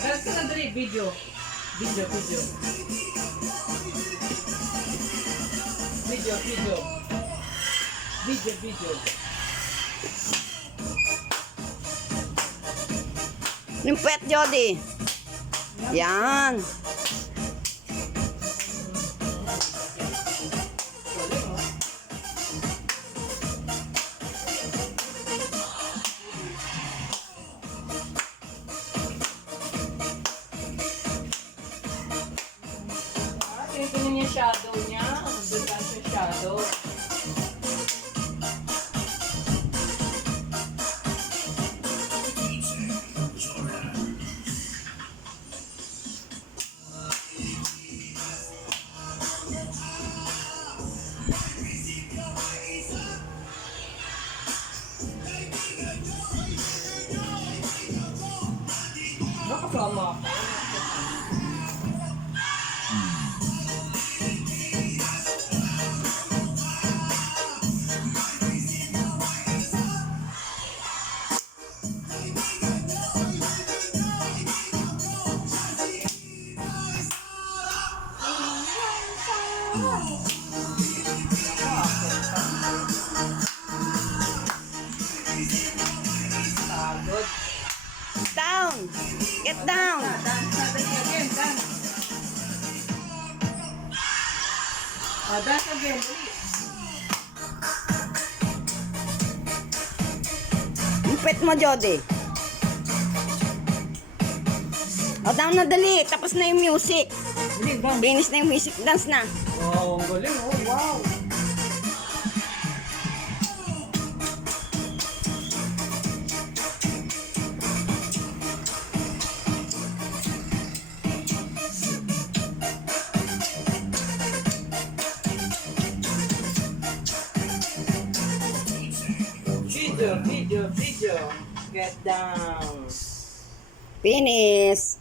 Dance ka na dali, video. Video. Yung pet, Jody. Yan. Tingnan niya shadow niya. Doon lang siya shadow. Nakasama ako. Pagod. Down. Get down. Dance again. Dance again. Yung pet mo, Jody. O, down na dali. Tapos na yung music. Finish na yung music. Dance na. Wow, ang galing. Oh, wow. Video. Get down. Finish.